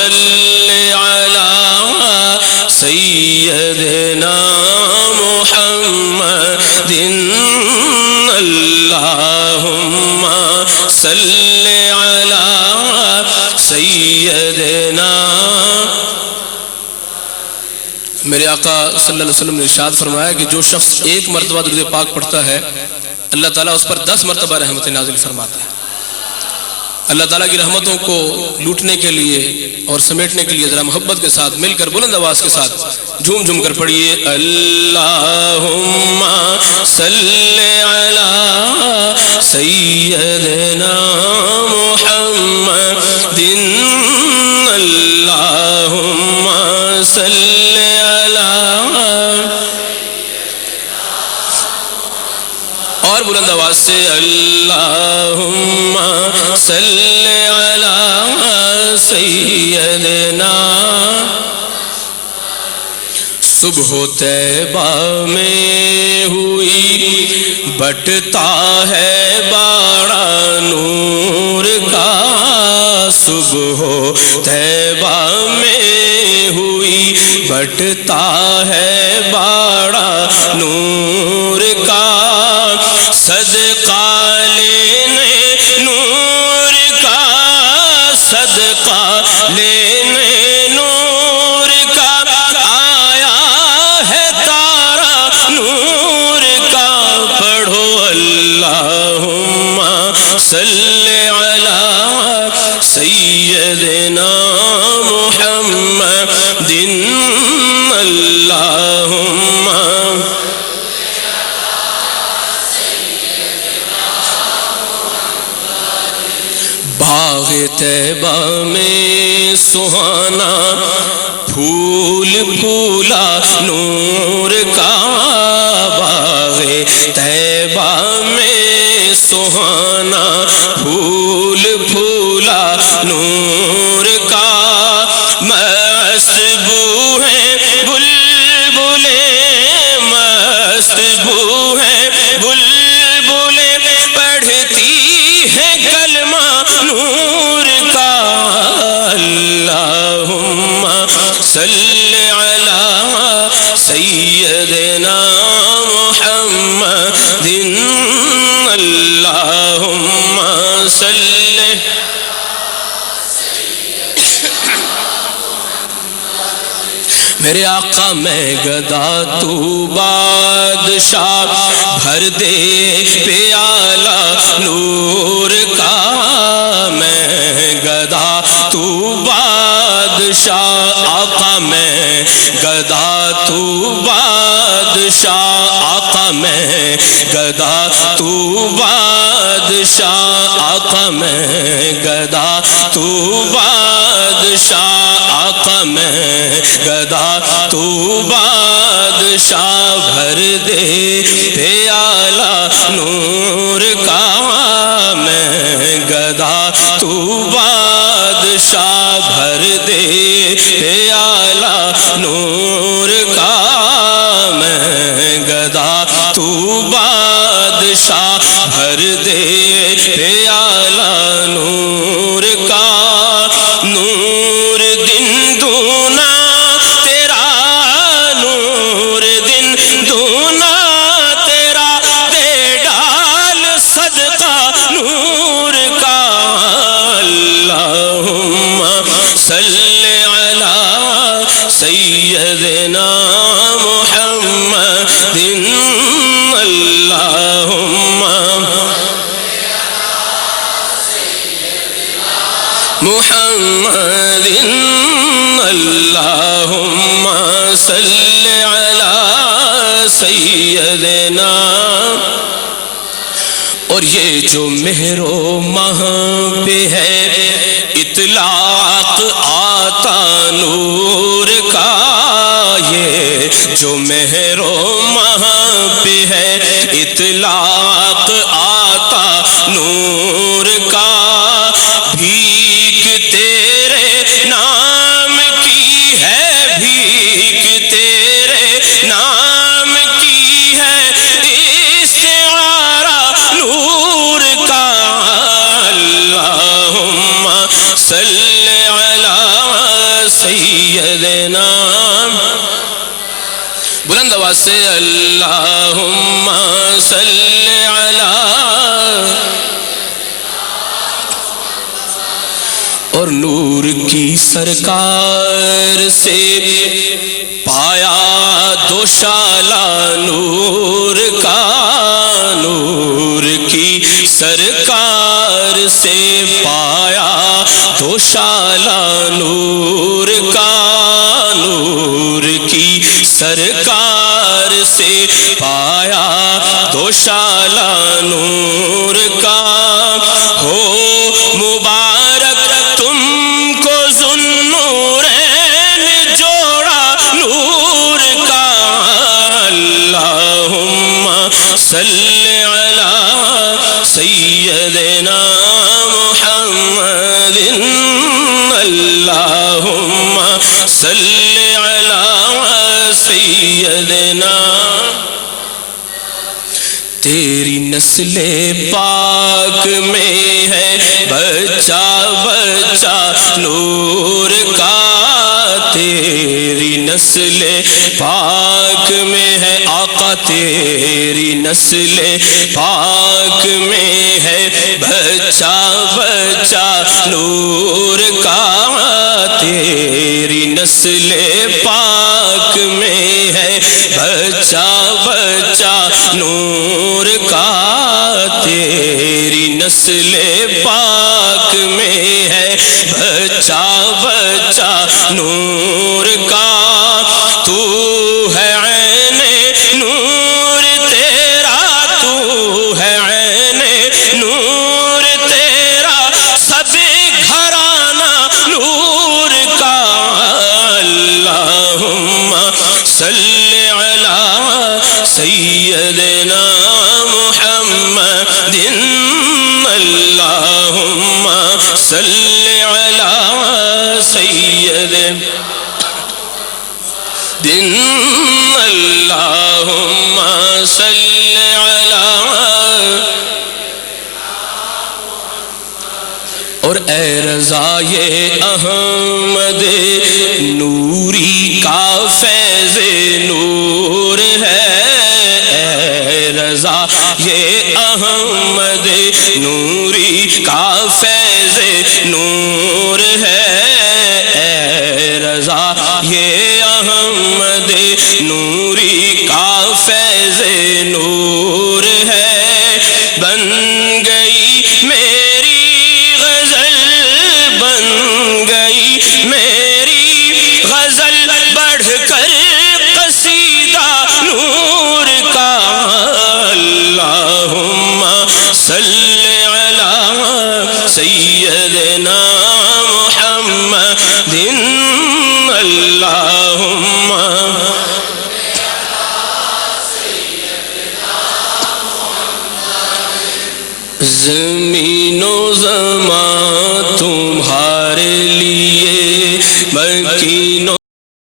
صلی علی سیدنا محمد اللہم صلی علی سیدنا. میرے آقا صلی اللہ علیہ وسلم نے ارشاد فرمایا کہ جو شخص ایک مرتبہ درود پاک پڑھتا ہے اللہ تعالیٰ اس پر 10 مرتبہ رحمت نازل فرماتا ہے. اللہ تعالیٰ کی رحمتوں کو لوٹنے کے لیے اور سمیٹنے کے لیے ذرا محبت کے ساتھ مل کر بلند آواز کے ساتھ جھوم جھوم کر پڑھیے اللہم صلی علی سیدنا محمد اللہم صلی علی. اور بلند آواز سے اللہم صلی علی سیدنا. صبح طیبہ میں ہوئی بٹتا ہے باڑا نور کا. صبح طیبہ میں ہوئی بٹتا ہے باڑا نور کا. صدقہ لینے نور کا صدقہ لینے نور کا آیا ہے تارا نور کا. پڑھو اللہم صلی علی سیدنا محمد اللہم. باغ طیبہ میں سہانا پھول پھولا نور کا. باغ طیبہ میں سہانا پھول پھولا نور کا. مست بو ہیں بلبلیں مست بو ہیں بلبلیں پڑھتی ہے کلمہ نور کا. اللہم صلی علی سیدنا محمد اللہم صلی. میرے آقا میں گدا تو بادشاہ بھر دے پیالہ نور کا. میں گدا تو بادشاہ آقا میں گدا تو بادشاہ آقا میں گدا تو بادشاہ آقا میں گدا تو بادشاہ آقا میں گدا تو بادشاہ بھر دے پیالہ نور کا. میں گدا تو بادشاہ بھر دے پیالہ نور کا. میں گدا تو بادشاہ بھر دے پیالہ نور کا. نور دن دونا تیرا نور دن دونا تیرا دے ڈال صدقہ نور کا. اللہم صلی علی سیدنا محمد اللہم محمد اللہم صلی علی سیدنا. اور یہ جو مہر و مہ پہ ہے اطلاق آتا نور کا. یہ جو مہر و مہ پہ ہے اطلاق آتا نور کا. بھیک تیرے نام کی ہے بھیک تیرے نام کی ہے استعارہ نور کا. اللہم صلی علی سیدنا بلند آواز سے اللہم صلی علی اور نور کی سرکار سے پایا دوشالہ نور کا نور کی سرکار سے پایا دوشالہ نور کا نور کی سرکار سے پایا دوشالہ نور کا ہو مبارک تم کو ذوالنورین جوڑا نور کا اللہم صلی علی سیدنا محمد اللہم صلی علی سیدنا تیری نسل پاک میں ہے بچہ بچہ نور کا تیری نسل پاک میں ہے آقا تیری نسل پاک میں ہے بچہ بچہ نور کا تیری نسل پاک میں ہے بچہ بچہ نور کا تیری نسل پاک میں ہے بچہ بچہ نور کا تو ہے عین نور تیرا تو ہے عین نور تیرا سب گھرانہ نور کا اللہم صلی علی سیدنا محمد اللہم صلی علی سیدنا اللہم صلی علی اور اے رضا یہ احمد نوری کا فیض نور ہے اے رضا یہ احمد نوری کا فیض نور ہے اے رضا یہ احمد نوری کا فیض نور ہے بن گئی میری غزل بن گئی میری غزل بڑھ کر قصیدہ نور کا اللہم صلی علی سیدنا محمد اللہم زمین و زمان